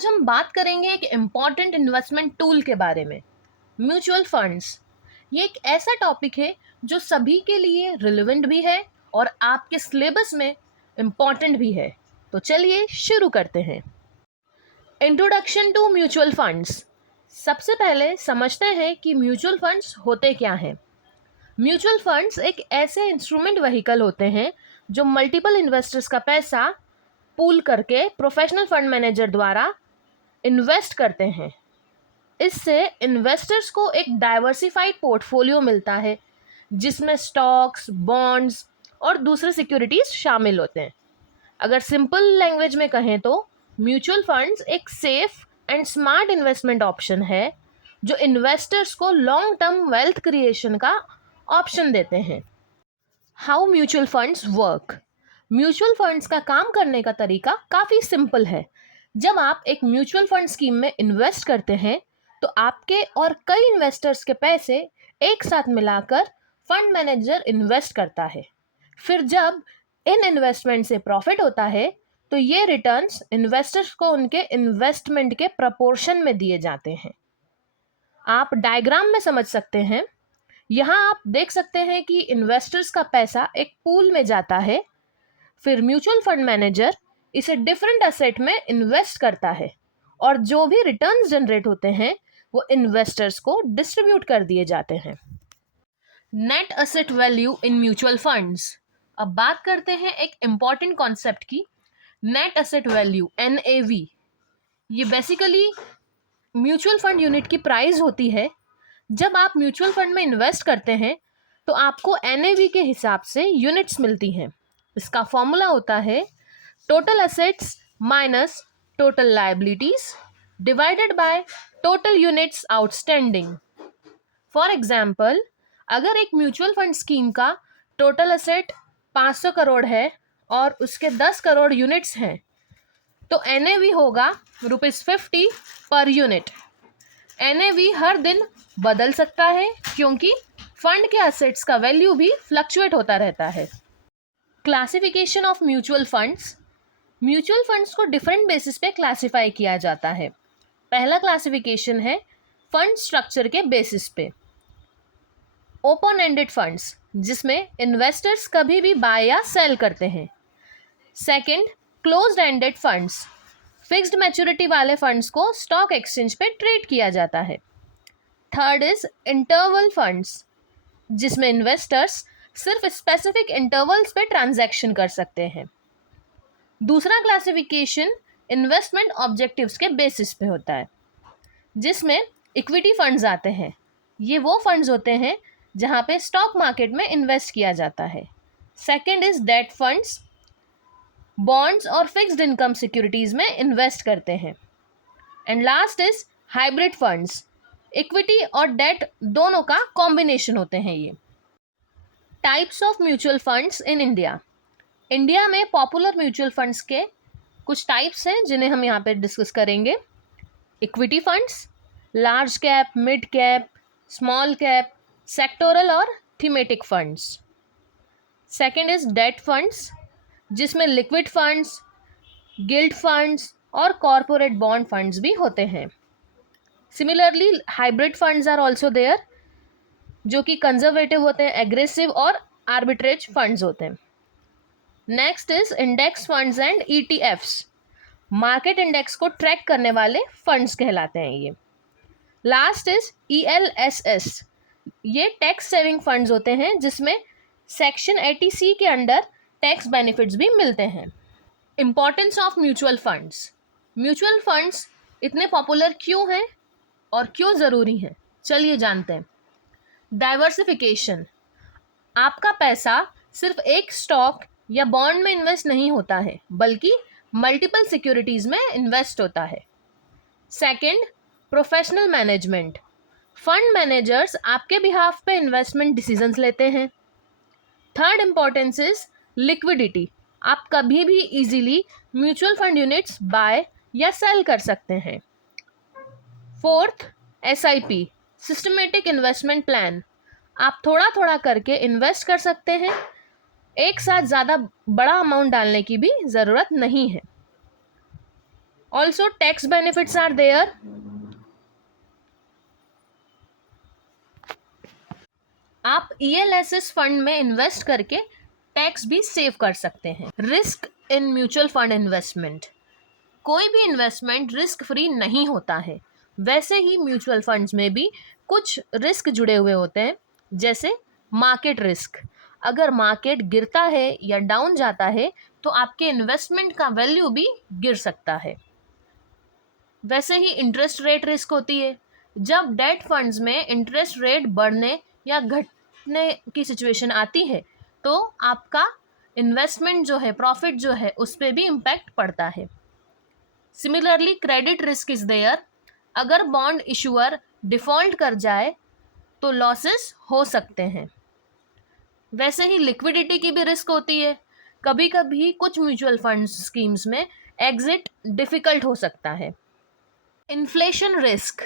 आज हम बात करेंगे एक इम्पॉर्टेंट इन्वेस्टमेंट टूल के बारे में, म्यूचुअल फंड्स। ये एक ऐसा टॉपिक है जो सभी के लिए रिलेवेंट भी है और आपके सिलेबस में इम्पॉर्टेंट भी है। तो चलिए शुरू करते हैं। Introduction to mutual funds. सबसे पहले समझते हैं कि म्यूचुअल फंड्स होते क्या हैं। म्यूचुअल फंड्स एक ऐसे इंस्ट्रूमेंट व्हीकल होते हैं जो मल्टीपल इन्वेस्टर्स का पैसा पूल करके प्रोफेशनल फंड मैनेजर द्वारा इन्वेस्ट करते हैं। इससे इन्वेस्टर्स को एक डाइवर्सिफाइड पोर्टफोलियो मिलता है जिसमें स्टॉक्स, बॉन्ड्स और दूसरे सिक्योरिटीज शामिल होते हैं। अगर सिंपल लैंग्वेज में कहें तो म्यूचुअल फंड्स एक safe and smart investment option है जो इन्वेस्टर्स को लॉन्ग टर्म वेल्थ क्रिएशन का ऑप्शन देते हैं। How mutual funds work. Mutual funds का काम करने का तरीका काफ़ी सिंपल है। जब आप एक म्यूचुअल फंड स्कीम में इन्वेस्ट करते हैं तो आपके और कई इन्वेस्टर्स के पैसे एक साथ मिलाकर फंड मैनेजर इन्वेस्ट करता है। फिर जब इन इन्वेस्टमेंट से प्रॉफिट होता है तो ये रिटर्न्स इन्वेस्टर्स को उनके इन्वेस्टमेंट के प्रपोर्शन में दिए जाते हैं। आप डायग्राम में समझ सकते हैं। यहाँ आप देख सकते हैं कि इन्वेस्टर्स का पैसा एक पूल में जाता है, फिर म्यूचुअल फंड मैनेजर इसे डिफरेंट असेट में इन्वेस्ट करता है और जो भी रिटर्न्स जनरेट होते हैं वो इन्वेस्टर्स को डिस्ट्रीब्यूट कर दिए जाते हैं। Net asset value in mutual funds. अब बात करते हैं एक इम्पॉर्टेंट कॉन्सेप्ट की, नेट असेट वैल्यू, NAV। ये बेसिकली म्यूचुअल फंड यूनिट की प्राइस होती है। जब आप म्यूचुअल फंड में इन्वेस्ट करते हैं तो आपको NAV के हिसाब से यूनिट्स मिलती हैं। इसका फॉर्मूला होता है total assets minus total liabilities divided by total units outstanding. For example, अगर एक म्यूचुअल फंड स्कीम का टोटल एसेट 500 करोड़ है और उसके 10 करोड़ यूनिट्स हैं तो NAV होगा ₹50 पर यूनिट। NAV हर दिन बदल सकता है क्योंकि फंड के असेट्स का वैल्यू भी फ्लक्चुएट होता रहता है। Classification of mutual funds. Mutual funds को डिफरेंट बेसिस पे क्लासिफाई किया जाता है। पहला क्लासिफिकेशन है फंड स्ट्रक्चर के बेसिस पे। ओपन एंडेड फंड्स, जिसमें इन्वेस्टर्स कभी भी बाय या सेल करते हैं। Second, closed ended funds, fixed maturity वाले फंड्स को स्टॉक एक्सचेंज पे ट्रेड किया जाता है। थर्ड इज इंटरवल फंड्स, जिसमें इन्वेस्टर्स सिर्फ स्पेसिफिक इंटरवल्स पे ट्रांजैक्शन कर सकते हैं। दूसरा क्लासिफिकेशन इन्वेस्टमेंट ऑब्जेक्टिव्स के बेसिस पे होता है, जिसमें इक्विटी फंड्स आते हैं। ये वो फंड्स होते हैं जहाँ पे स्टॉक मार्केट में इन्वेस्ट किया जाता है। Second is debt funds, bonds और फिक्स्ड इनकम सिक्योरिटीज में इन्वेस्ट करते हैं। And last is hybrid funds, equity और डेट दोनों का कॉम्बिनेशन होते हैं ये। Types of mutual funds in India. India में पॉपुलर म्यूचुअल फंड्स के कुछ टाइप्स हैं जिन्हें हम यहाँ पे डिस्कस करेंगे। Equity funds, large cap, mid cap, small cap, sectoral और thematic funds. Second is debt funds, जिसमें लिक्विड फंड्स, गिल्ड फंड्स और कॉरपोरेट बॉन्ड फंड्स भी होते हैं। Similarly hybrid funds are also there, जो कि कंजर्वेटिव होते हैं, एग्रेसिव और आर्बिट्रेज फंड्स होते हैं। Next is index funds and ETFs, market index को ट्रैक करने वाले फंड्स कहलाते हैं ये। लास्ट इज ELSS, ये टैक्स सेविंग फंड्स होते हैं जिसमें सेक्शन 80C के अंडर टैक्स बेनिफिट्स भी मिलते हैं। Importance of mutual funds. Mutual funds इतने पॉपुलर क्यों हैं और क्यों ज़रूरी हैं, चलिए जानते हैं। डाइवर्सिफिकेशन, आपका पैसा सिर्फ एक स्टॉक या बॉन्ड में इन्वेस्ट नहीं होता है बल्कि मल्टीपल सिक्योरिटीज में इन्वेस्ट होता है। Second, professional management, fund managers आपके बिहाफ पे इन्वेस्टमेंट डिसीजंस लेते हैं। थर्ड इम्पॉर्टेंस इज लिक्विडिटी, आप कभी भी easily mutual fund units buy या सेल कर सकते हैं। Fourth, SIP, systematic investment plan, आप थोड़ा थोड़ा करके इन्वेस्ट कर सकते हैं, एक साथ ज़्यादा बड़ा अमाउंट डालने की भी ज़रूरत नहीं है। Also tax benefits are there. आप ELSS फंड में इन्वेस्ट करके टैक्स भी सेव कर सकते हैं। Risk in mutual fund investment, कोई भी इन्वेस्टमेंट रिस्क फ्री नहीं होता है। वैसे ही म्यूचुअल फंड्स में भी कुछ रिस्क जुड़े हुए होते हैं, जैसे मार्केट रिस्क। अगर मार्केट गिरता है या डाउन जाता है तो आपके इन्वेस्टमेंट का वैल्यू भी गिर सकता है। वैसे ही इंटरेस्ट रेट रिस्क होती है। जब डेट फंड्स में इंटरेस्ट रेट बढ़ने या घटने की सिचुएशन आती है तो आपका इन्वेस्टमेंट जो है, प्रॉफिट जो है, उस पर भी इम्पैक्ट पड़ता है। Similarly credit risk is there. अगर बॉन्ड इशूअर डिफॉल्ट कर जाए तो लॉसेस हो सकते हैं। वैसे ही लिक्विडिटी की भी रिस्क होती है। कभी कभी कुछ म्यूचुअल फंड स्कीम्स में एग्जिट डिफिकल्ट हो सकता है। इन्फ्लेशन रिस्क,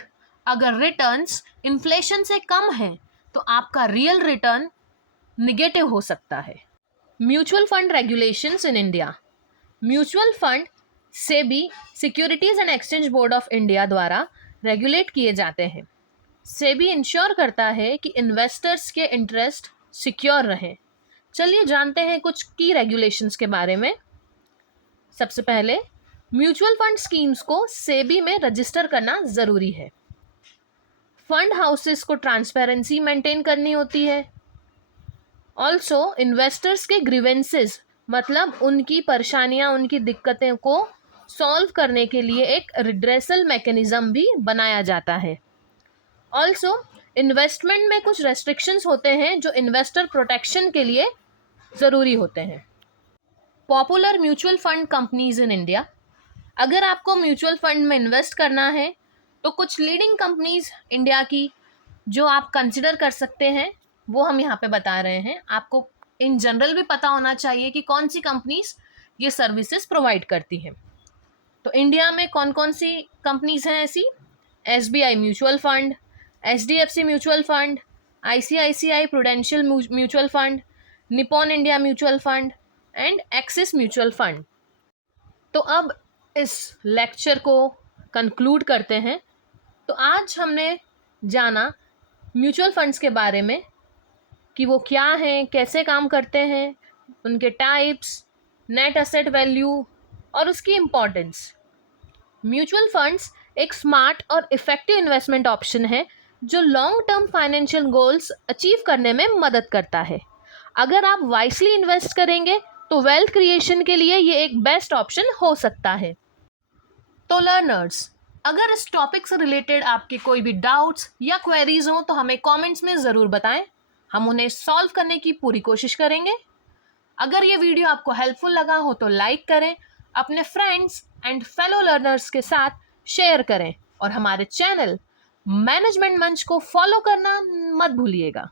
अगर रिटर्न्स इन्फ्लेशन से कम है तो आपका रियल रिटर्न निगेटिव हो सकता है। Mutual fund regulations in India, mutual fund SEBI securities and exchange board of India द्वारा रेगुलेट किए जाते हैं। सेबी इंश्योर करता है कि इन्वेस्टर्स के इंटरेस्ट सिक्योर रहें। चलिए जानते हैं कुछ की रेगुलेशंस के बारे में। सबसे पहले, म्यूचुअल फंड स्कीम्स को सेबी में रजिस्टर करना ज़रूरी है। फंड हाउसेस को ट्रांसपेरेंसी मेंटेन करनी होती है। ऑल्सो इन्वेस्टर्स के ग्रीवेंसेस, मतलब उनकी परेशानियां, उनकी दिक्कतें को सॉल्व करने के लिए एक रिड्रेसल मैकेनिज्म भी बनाया जाता है। ऑल्सो इन्वेस्टमेंट में कुछ रेस्ट्रिक्शंस होते हैं जो इन्वेस्टर प्रोटेक्शन के लिए ज़रूरी होते हैं। Popular mutual fund companies in India, अगर आपको म्यूचुअल फंड में इन्वेस्ट करना है तो कुछ लीडिंग कंपनीज इंडिया की जो आप कंसिडर कर सकते हैं वो हम यहाँ पे बता रहे हैं। आपको इन जनरल भी पता होना चाहिए कि कौन सी कंपनीज ये सर्विसेज प्रोवाइड करती हैं। तो इंडिया में कौन कौन सी कंपनीज हैं ऐसी? SBI mutual fund, HDFC mutual fund, ICICI prudential mutual fund, Nippon India mutual fund and axis mutual fund. तो अब इस लेक्चर को कंक्लूड करते हैं। तो आज हमने जाना म्यूचुअल फंड्स के बारे में कि वो क्या हैं, कैसे काम करते हैं, उनके टाइप्स, नेट एसेट वैल्यू और उसकी इम्पोर्टेंस। म्यूचुअल फंड्स एक स्मार्ट और इफ़ेक्टिव इन्वेस्टमेंट ऑप्शन है जो long term financial goals achieve करने में मदद करता है। अगर आप वाइसली इन्वेस्ट करेंगे तो वेल्थ क्रिएशन के लिए ये एक बेस्ट ऑप्शन हो सकता है। तो लर्नर्स, अगर इस टॉपिक से रिलेटेड आपके कोई भी डाउट्स या क्वेरीज हो तो हमें कमेंट्स में ज़रूर बताएं, हम उन्हें सॉल्व करने की पूरी कोशिश करेंगे। अगर ये वीडियो आपको हेल्पफुल लगा हो तो लाइक करें, अपने फ्रेंड्स एंड फेलो लर्नर्स के साथ शेयर करें और हमारे चैनल मैनेजमेंट मंच को फॉलो करना मत भूलिएगा।